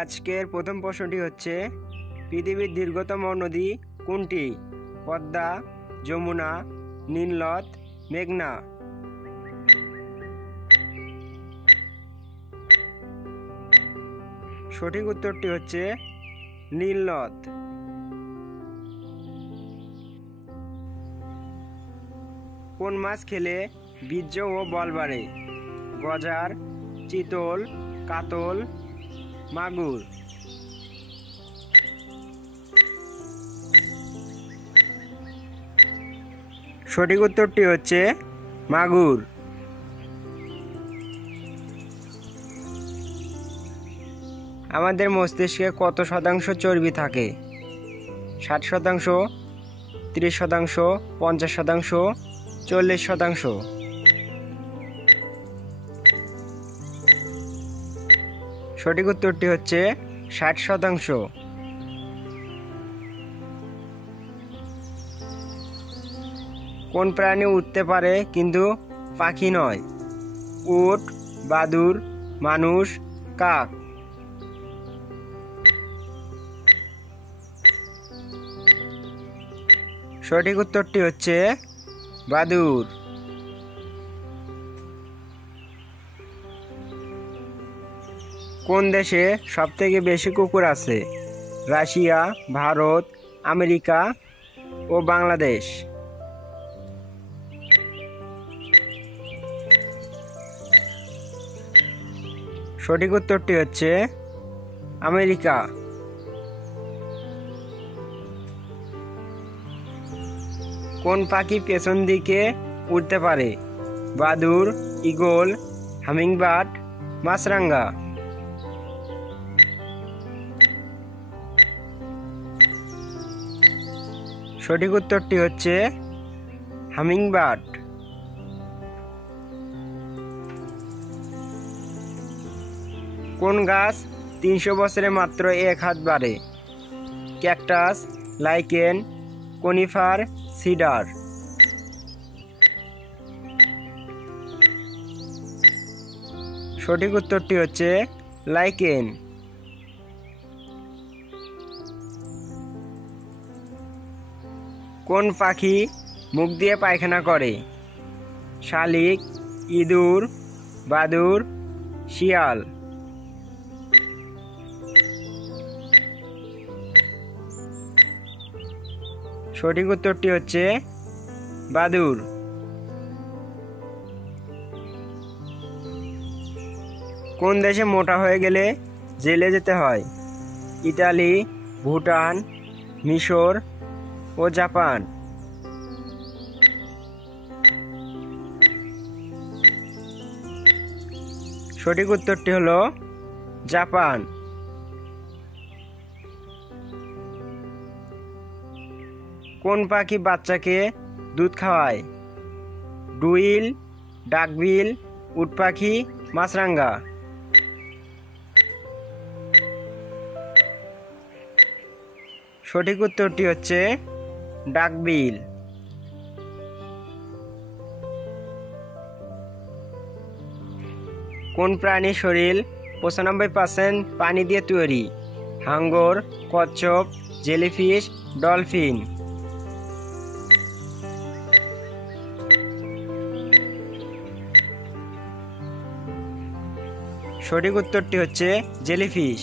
আজকের প্রথম প্রশ্নটি হচ্ছে, পৃথিবীর দীর্ঘতম নদী কোনটি? পদ্মা, যমুনা, নীলনদ, মেঘনা। সঠিক উত্তরটি হচ্ছে নীলনদ। কোন মাছ খেলে বীর্য ও বল বাড়ে? গজার, চিতল, কাতল, মাগুর। সঠিক উত্তরটি হচ্ছে মাগুর। আমাদের মস্তিষ্কে কত শতাংশ চর্বি থাকে? 60%, 30%, 50%, 40%। সঠিক উত্তরটি হচ্ছে 60%। কোন প্রাণী উঠতে পারে কিন্তু পাখি নয়? উট, বাদুড়, মানুষ, কাক। সঠিক উত্তরটি হচ্ছে বাদুড়। কোন দেশে সবথেকে বেশি কুকুর আছে? রাশিয়া, ভারত, আমেরিকা ও বাংলাদেশ। সঠিক উত্তরটি হচ্ছে আমেরিকা। কোন পাখি পেছন দিকে উড়তে পারে? বাদুড়, ঈগল, হামিংবার্ড, মাছরাঙা। সঠিক উত্তরটি হচ্ছে হামিংবার্ড। কোন গাছ 300 বছরে মাত্র 1 হাত বাড়ে? Cactus, lichen, conifer, cedar. সঠিক উত্তরটি হচ্ছে লাইকেন। কোন পাখি মুখ দিয়ে পায়খানা করে? শালিক, ইঁদুর, বাদুড়, শিয়াল। সঠিক উত্তরটি হচ্ছে বাদুড়। কোন দেশে মোটা হয়ে গেলে জেলে যেতে হয়? ইতালি, ভুটান, মিশর ও জাপান। সঠিক উত্তরটি হলো জাপান। কোন পাখি বাচ্চাকে দুধ খাওয়ায়? ডুইল, ডাকবিল, উট পাখি, মাছরাঙা। সঠিক উত্তরটি হচ্ছে ডাকবিল। কোন প্রাণীর শরীর 95% পানি দিয়ে তৈরি? হাঙ্গর, কচ্ছপ, জেলিফিশ, ডলফিন। সঠিক উত্তরটি হচ্ছে জেলিফিশ।